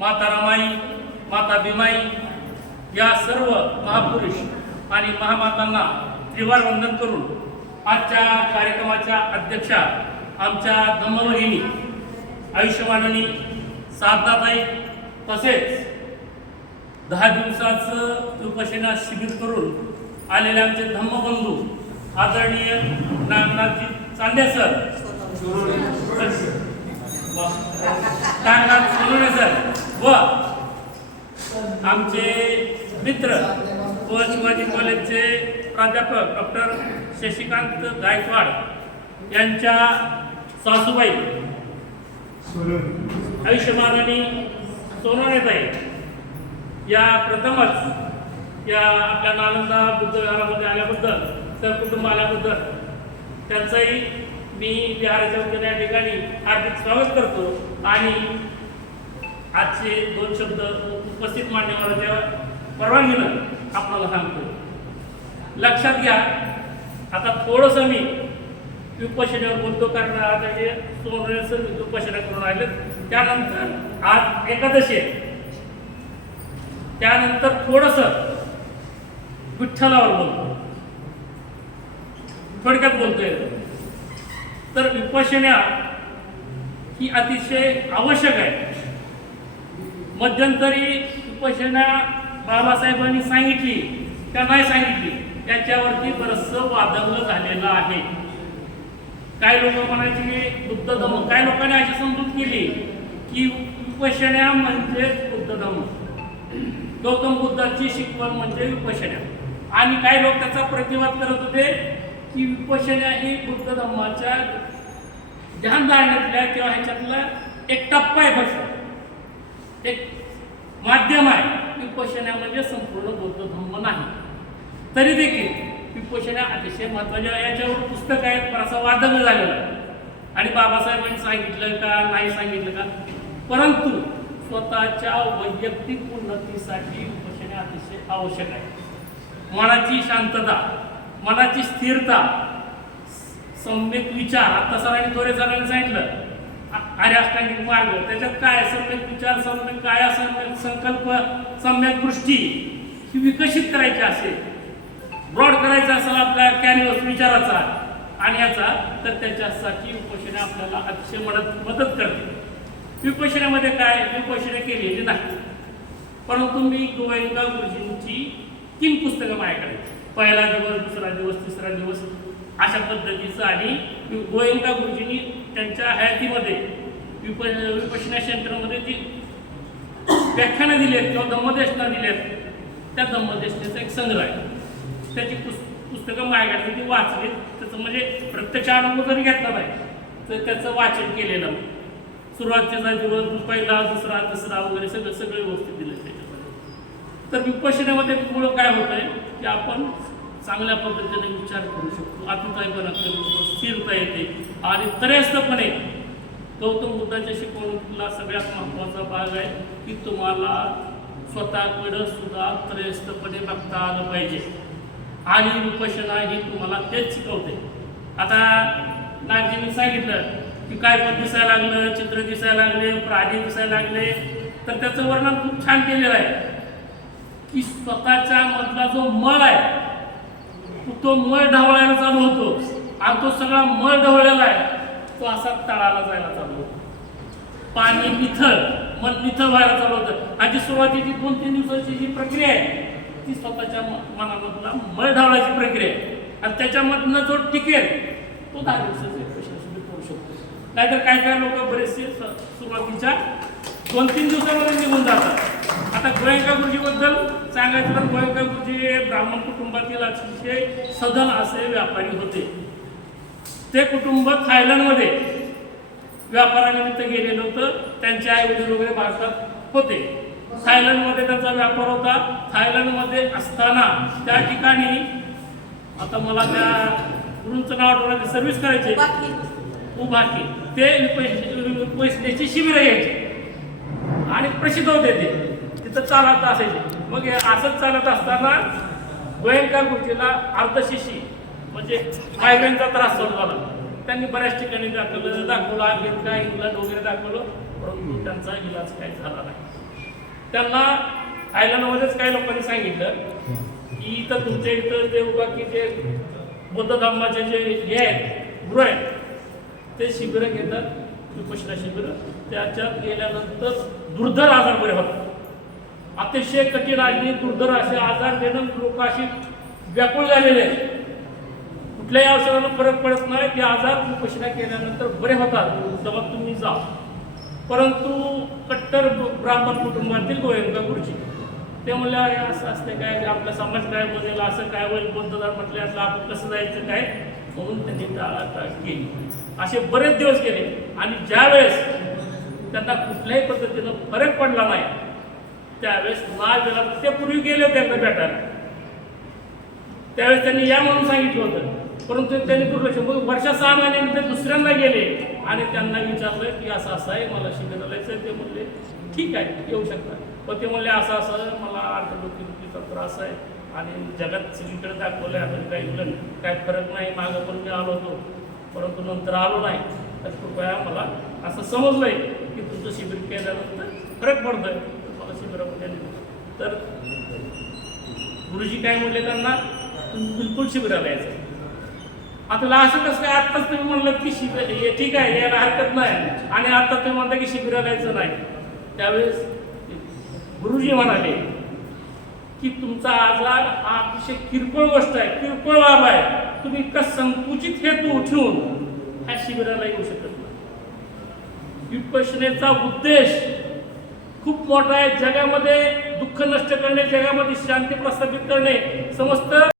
माता रमाई, माता भीमाई या सर्व महापुरुष आणि महामातांना त्रिवार वंदन करून आजच्या कार्यक्रमाच्या अध्यक्षा आमच्या धम्मभगिनी आयुष्यमाननी साधनाताई तसेच 10 दिवसाचं उपोषणा शिबिर करून आलेले आमचे धम्मबंधू आदरणीय नागनाथजी चांदे सर, नागनाथ सोनवणे सर व आमचे मित्र व शिवाजी कॉलेजचे प्राध्यापक डॉक्टर शशिकांत गायकवाड यांच्या सासूबाई आयुष्यमाननी सोनवणेताई या प्रथमच या आपल्या नालंदा बुद्धविहारामध्ये आल्याबद्दल, तर कुटुंब आल्याबद्दल त्यांचंही मी विहाराच्या वतीने या ठिकाणी हार्दिक स्वागत करतो आणि आजचे 2 शब्द उपस्थित मान्यवरांच्या परवानगीनं आपल्याला सांगतो. लक्षात घ्या, आता थोडंसं मी विपश्यनेवर बोलतो कारण आता हे सोनवणे विपश्यना करून राहिले. त्यानंतर आज एकादशी आहे, त्यानंतर थोडंसं विठ्ठलावर बोलतो, थोडक्यात बोलतोय. तर विपश्यना ही अतिशय आवश्यक आहे. मध्यंतरी विपश्यना बाबासाहेबांनी सांगितली का नाही सांगितली याच्यावरती बरंचसं वादंग झालेलं आहे. काही लोक म्हणायचे की बुद्ध धम्म, काही लोकांनी अशी समजूत केली की विपश्यना म्हणजे बुद्ध धम्म, गौतम बुद्धाची शिकवण म्हणजे विपश्यना, आणि काही लोक त्याचा प्रतिवाद करत होते की विपश्यना ही बुद्ध धम्माच्या ध्यानधारणेतल्या किंवा ह्याच्यातला एक टप्पा आहे, फक्त एक माध्यम आहे. विपश्यना म्हणजे संपूर्ण बौद्ध धम्म नाही. तरी देखील विपश्यना अतिशय महत्त्वाच्या, याच्यावर पुस्तक आहेत पण असा वादंग झालेला आहे आणि बाबासाहेबांनी सांगितलं का नाही सांगितलं का, परंतु स्वतःच्या वैयक्तिक उन्नतीसाठी विपश्यना अतिशय आवश्यक आहे. मनाची शांतता, मनाची स्थिरता, सम्यक विचार, आता सरांनी थोडे सरांनी सांगितलं आर्याष्टांगिक मार्ग, त्याच्यात काय सम्यक विचार, सम्यक काय, सम्यक संकल्प, सम्यक दृष्टी ही विकसित करायची असेल, ब्रॉड करायचा असेल आपल्या कॅनव्हास विचाराचा आणि याचा, तर त्याच्यासाठी विपश्यना आपल्याला अतिशय मदत करते. विपश्यनामध्ये काय, विपश्यना केलेली नाही, परंतु मी गोयंका गुरुजींची 3 पुस्तकं माझ्याकडे, पहिला दिवस, दुसरा दिवस, तिसरा दिवस अशा पद्धतीचं, आणि गोयंका गुरुजींनी त्यांच्या हयातीमध्ये विपश्यना सेंटरमध्ये जी व्याख्यानं दिली आहेत किंवा धम्मदेशना दिली आहेत, त्या धम्मदेशनेचा एक संग्रह आहे. त्याची पुस्तकं माझ्याकडे ती वाचली, त्याचं म्हणजे प्रत्यक्ष अनुभव जरी घेतला नाही तर त्याचं वाचन केलेलं. सुरुवातीचा दिवस, पहिला, दुसरा, तिसरा वगैरे सगळे व्यवस्थित दिले त्याच्यामध्ये. तर विपश्यनामध्ये मुळं काय होतं आहे की आपण चांगल्या पद्धतीने विचार करू शकतो, अतिताईपणा करू शकतो, स्थिरता येते आणि त्रयस्थपणे. गौतम बुद्धाच्या शिकवणीतला सगळ्यात महत्त्वाचा भाग आहे की तुम्हाला स्वतःकडं सुद्धा त्रयस्थपणे बघता आलं पाहिजे, आणि विपश्यना ही तुम्हाला तेच शिकवते. आता नागजींनी सांगितलं की काय पण दिसायला लागलं, चित्र दिसायला लागले, प्राणी दिसायला लागले, तर त्याचं वर्णन खूप छान केलेलं आहे की स्वतःच्या मधला जो मळ आहे तो मळ ढवळायला चालू होतो, आणि तो सगळा मळ ढवळलेला आहे तो असा तळाला जायला चालू होतो. पाणी निथळ, मन निथळ व्हायला चालू होतं, आणि जी सुरुवातीची 2-3 दिवसाची जी प्रक्रिया आहे ती स्वतःच्या मनामधला मळ ढवळायची प्रक्रिया आहे, आणि त्याच्यामधनं जो टिकेल तो 10 दिवसाचे विपश्यना करू शकतो. नाहीतर काय लोक बरेचसे सुरुवातीच्या 2-3 दिवसामध्ये निघून जातात. आता गोयंका गुरुजीबद्दल सांगायचं तर गोयंका गुरुजी हे ब्राह्मण कुटुंबातील अतिशय सधन असे व्यापारी होते. ते कुटुंब थायलंडमध्ये व्यापारानिमित्त गेलेलं होतं. त्यांचे आई वडील वगैरे भारतात होते. थायलंडमध्ये त्यांचा व्यापार होता. थायलंडमध्ये असताना त्या ठिकाणी, आता मला त्या गुरूंचं नाव आठवलं, सर्व्हिस करायचे उभाकी, ते विपश्यनेची शिबिरं घ्यायचे आणि प्रसिद्ध होते ते, तिथं चालत असायचे. मग असंच चालत असताना गोयंका गुरुजीला अर्धशिशी म्हणजे मायग्रेनचा त्रास चालू झाला. त्यांनी बऱ्याच ठिकाणी दाखवलं, अमेरिका, इंग्लंड वगैरे दाखवलं, परंतु त्यांचा इलाज काही झाला नाही. त्यांना थायलंडमध्येच काही लोकांनी सांगितलं की इथं तुमच्या इथं जे बाकीचे बौद्ध धर्माचे जे हे आहेत गृह आहेत ते शिबिरं घेतात, विपश्यना शिबिरं. त्याच्यात गेल्यानंतर दुर्धर आजार बरे होतात. अतिशय कठीण आणि दुर्धर असे आजार देणं लोक अशी व्याकुळ झालेले आहेत. कुठल्याही औषधाला फरक पडत नाही. ते आजार विपश्यना केल्यानंतर बरे होतात, तेव्हा तुम्ही जा. परंतु कट्टर ब्राह्मण कुटुंबातील गोयंका गुरुजी ते म्हणले अरे असं असते काय, आपला समाज काय बनेल, असं काय होईल, बौद्ध धर्म म्हटले असं आपण कसं जायचं काय, म्हणून त्यांनी टाळाटाळ केली. असे बरेच दिवस गेले आणि ज्यावेळेस त्यांना कुठल्याही पद्धतीनं फरक पडला नाही त्यावेळेस नाव दिला. ते पूर्वी गेले त्यांना भेटायला, त्यावेळेस त्यांनी या म्हणून सांगितलं होतं, परंतु त्यांनी दुर्लक्ष. मग वर्षा 6 महिन्यानंतर दुसऱ्यांदा गेले आणि त्यांना विचारलं की असं असं आहे, मला शिबिराला यायचं. ते म्हणले ठीक आहे येऊ शकता. पण ते म्हणले असं असं मला आंतरडोकेदुखीचा त्रास आहे आणि जगात सगळीकडे दाखवलं आहे, आपण काही काय फरक नाही. मागं पण मी आलो होतो परंतु नंतर आलो नाही, तर कृपया मला असं समजलंय की तुमचं शिबिर केल्यानंतर फरक पडतोय, मला शिबिरामध्ये. तर गुरुजी काय म्हणले त्यांना, तुम्ही बिलकुल शिबिराला यायचं. आता असं कसं काय, आत्ताच तुम्ही म्हणलं की शिबिर हे ठीक आहे यायला हरकत नाही आणि आता तुम्ही म्हणता की शिबिराला यायचं नाही. त्यावेळेस गुरुजी म्हणाले की तुमचा आजार हा अतिशय किरकोळ गोष्ट आहे, किरकोळ बाब आहे. तुम्ही इतका संकुचित हेतू ठेवून ह्या शिबिराला येऊ शकत नाही. विपश्यनेचा उद्देश खूप मोठा आहे. जगामध्ये दुःख नष्ट करणे, जगामध्ये शांती प्रस्थापित करणे, समस्त